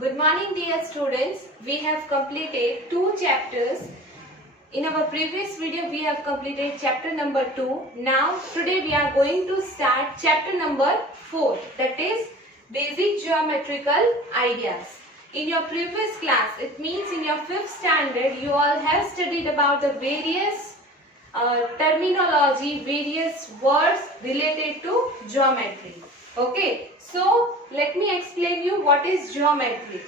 Good morning dear students. We have completed 2 chapters. In our previous video we have completed chapter number 2. Now today we are going to start chapter number 4, that is basic geometrical ideas. In your previous class, it means in your 5th standard, you all have studied about the various terminology, various words related to geometry. Okay, so let me explain you what is geometry.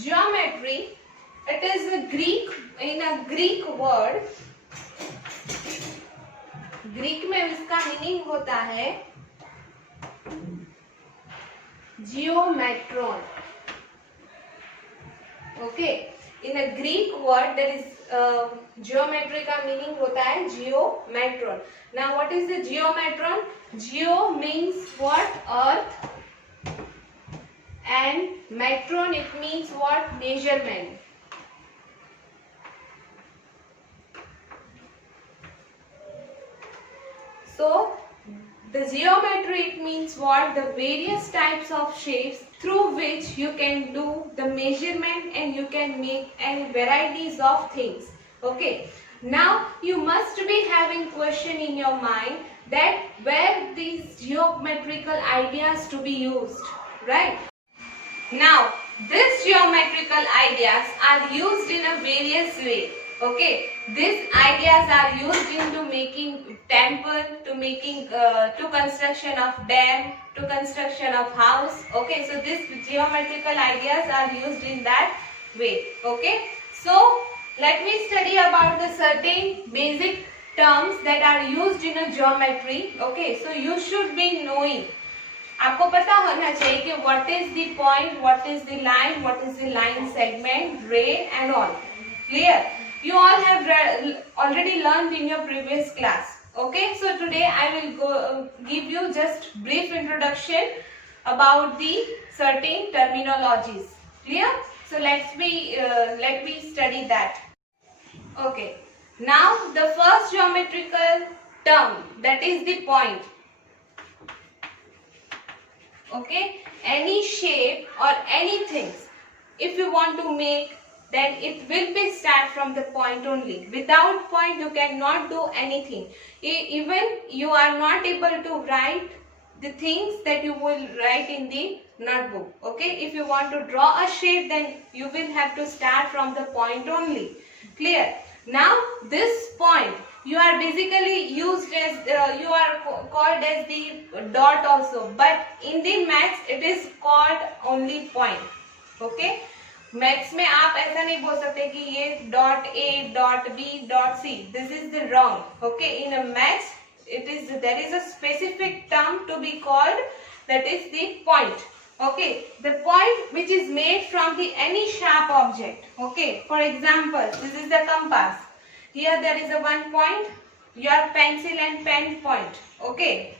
Geometry, it is a Greek word. Greek में इसका meaning होता है geometron. Okay, in a Greek word that is geometry का meaning होता है geometron. Now what is the geometron? Geo means what? Earth, and metron it means what? Measurement. So the geometry, it means what? The various types of shapes through which you can do the measurement and you can make any varieties of things. Okay, now you must be having question in your mind that where these geometrical ideas to be used, right? Now these geometrical ideas are used in a various way. Okay, these ideas are used into making temple, to making to construction of dam, to construction of house. Okay, so these geometrical ideas are used in that way. Okay, so let me study about the certain basic terms that are used in a geometry. Okay, so you should be knowing. आपको पता होना चाहिए कि what is the point, what is the line, what is the line segment, ray and all. Clear? You all have already learned in your previous class. Okay, so today I will give you just brief introduction about the certain terminologies. Clear? So let me study that. Okay, now the first geometrical term, that is the point. Okay, any shape or anything if you want to make, then it will be start from the point only. Without point you cannot do anything. Even you are not able to write the things that you will write in the notebook. Okay, if you want to draw a shape, then you will have to start from the point only. Clear? Now this point you are basically used as you are called as the dot also, but in the maths it is called only point. Okay, maths में आप ऐसा नहीं बोल सकते कि ये dot A, dot B, dot C. This is the wrong. Okay, in a maths it is there is a specific term to be called, that is the point. Okay, the point which is made from the any sharp object. Okay, for example, this is the compass. Here there is a one point, your pencil and pen point. Okay,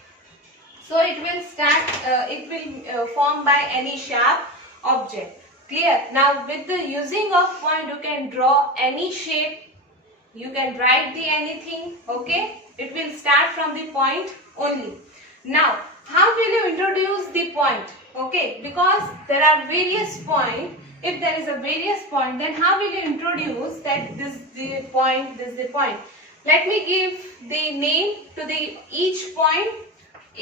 so it will start it will form by any sharp object. Clear? Now with the using of point you can draw any shape, you can write the anything. Okay, it will start from the point only. Now how will you introduce the point? Okay, because there are various points. If there is a various point, then how will you introduce that this the point, this the point? Let me give the name to the each point,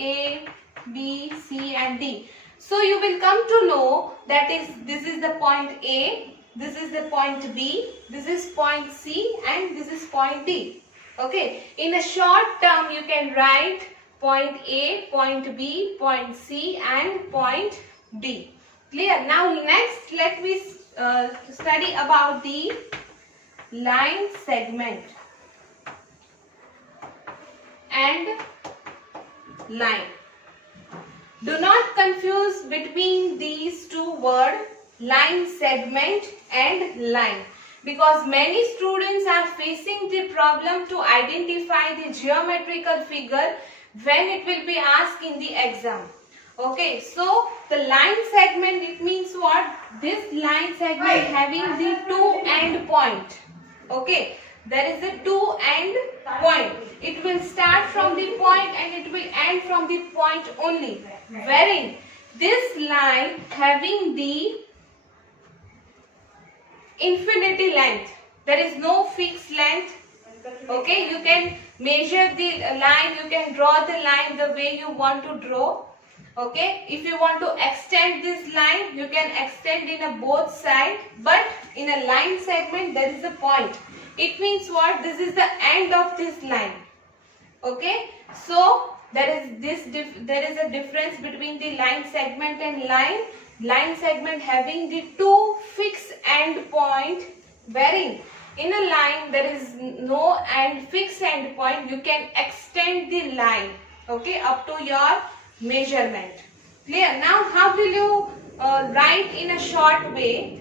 A, B, C and D. So you will come to know that this is the point A, this is the point B, this is point C and this is point D. Okay, in a short term you can write point A, point B, point C and point D. Clear? Now next let me study about the line segment and line. Do not confuse between these two words, line segment and line, because many students are facing the problem to identify the geometrical figure when it will be asked in the exam. Okay, so the line segment, it means what? This line segment having the two end point. Okay, there is a two end point. It will start from the point and it will end from the point only, wherein this line having the infinity length. There is no fixed length. Okay, you can measure the line, you can draw the line the way you want to draw. Okay, if you want to extend this line, you can extend in a both side, but in a line segment there is a point. It means what? This is the end of this line. Okay, so there is a difference between the line segment and line. Line segment having the two fixed end point, wherein in a line there is no fixed end point. You can extend the line, okay, up to your measurement. Clear? Now how will you write in a short way?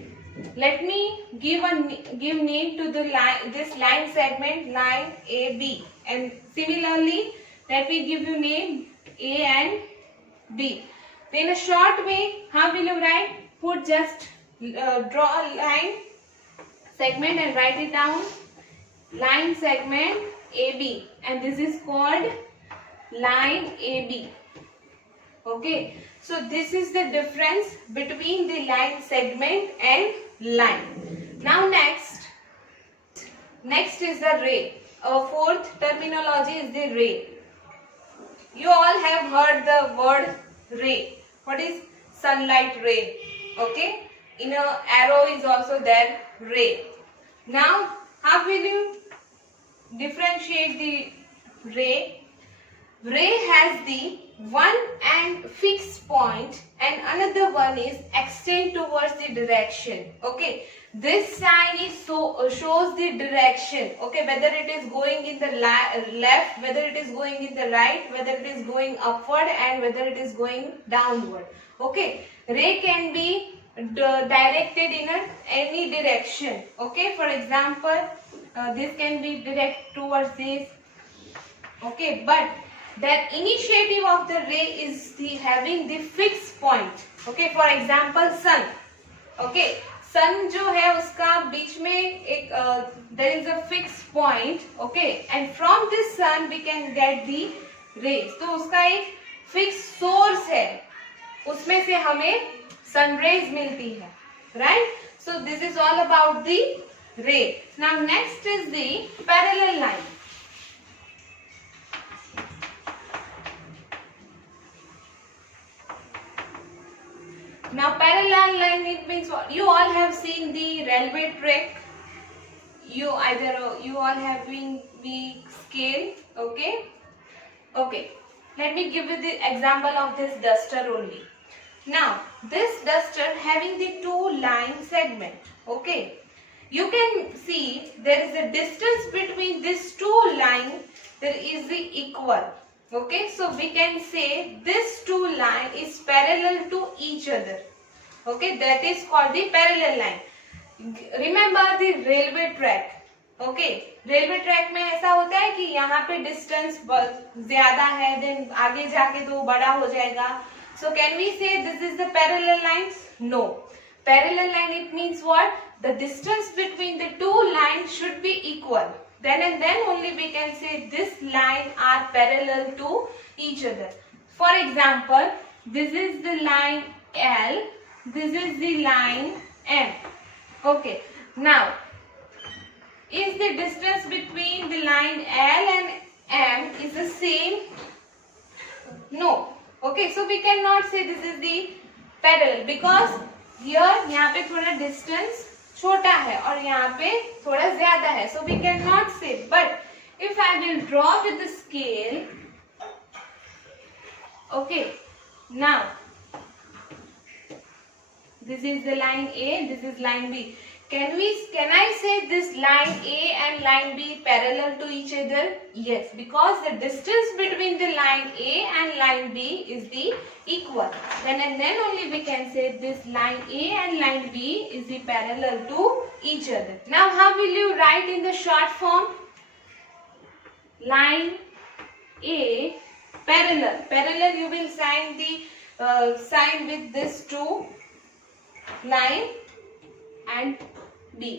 Let me give name to the line, this line segment, line AB, and similarly let me give you name A and B. In a short way, how will you write? Put just draw a line segment and write it down. Line segment AB, and this is called line AB. Okay, so this is the difference between the line segment and line. Now next is the ray. Our fourth terminology is the ray. You all have heard the word ray. What is sunlight ray? Okay, in a arrow is also there, ray. Now how will you differentiate the ray? Ray has the one and fixed point and another one is extend towards the direction. Okay, this sign is shows the direction. Okay, whether it is going in the left, whether it is going in the right, whether it is going upward and whether it is going downward. Okay, ray can be directed in any direction. Okay, for example, this can be direct towards this. Okay, but that initiative of the ray is having the fixed point. Okay, for example, sun. Okay, sun जो है उसका बीच में एक there is a fixed point. Okay, and from this sun we can get the rays. तो उसका एक fixed source है, उसमें से हमें sun rays मिलती है, right? So this is all about the ray. Now next is the parallel line. Now parallel line, it means what? You all have seen the railway track. You all having the scale. Okay. Okay. Let me give you the example of this duster only. Now this duster having the two line segment. Okay. You can see there is a distance between these two lines. There is the equal. Okay, so we can say this two line is parallel to each other. Okay, that is called the parallel line. Remember the railway track. Okay, railway track में ऐसा होता है कि यहाँ पे distance ज़्यादा है, then आगे जाके तो बड़ा हो जाएगा. So can we say this is the parallel lines? No. Parallel line, it means what? The distance between the two lines should be equal. Then and then only we can say this line are parallel to each other. For example, this is the line L, this is the line M. Okay, now is the distance between the line L and M is the same? No. Okay, so we cannot say this is the parallel because here यहाँ पे थोड़ा distance छोटा है और यहाँ पे थोड़ा ज्यादा है. So we cannot say. But if I will draw with the scale, okay, now this is the line A, this is line B. Can I say this line A and line B parallel to each other? Yes, because the distance between the line A and line B is the equal. Then and then only we can say this line A and line B is the parallel to each other. Now how will you write in the short form? Line A parallel. Parallel you will sign the sign with this two line and B.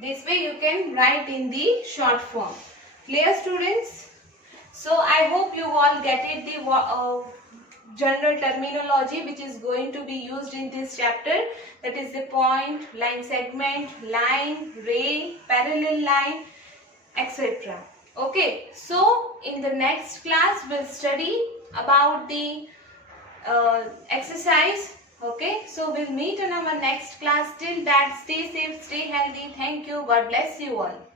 This way you can write in the short form. Clear, students? So I hope you all get it, the general terminology which is going to be used in this chapter, that is the point, line segment, line, ray, parallel line, etc. Okay, so in the next class we'll study about the exercise. Okay, so we'll meet in our next class. Till that, stay safe, stay healthy. Thank you. God bless you all.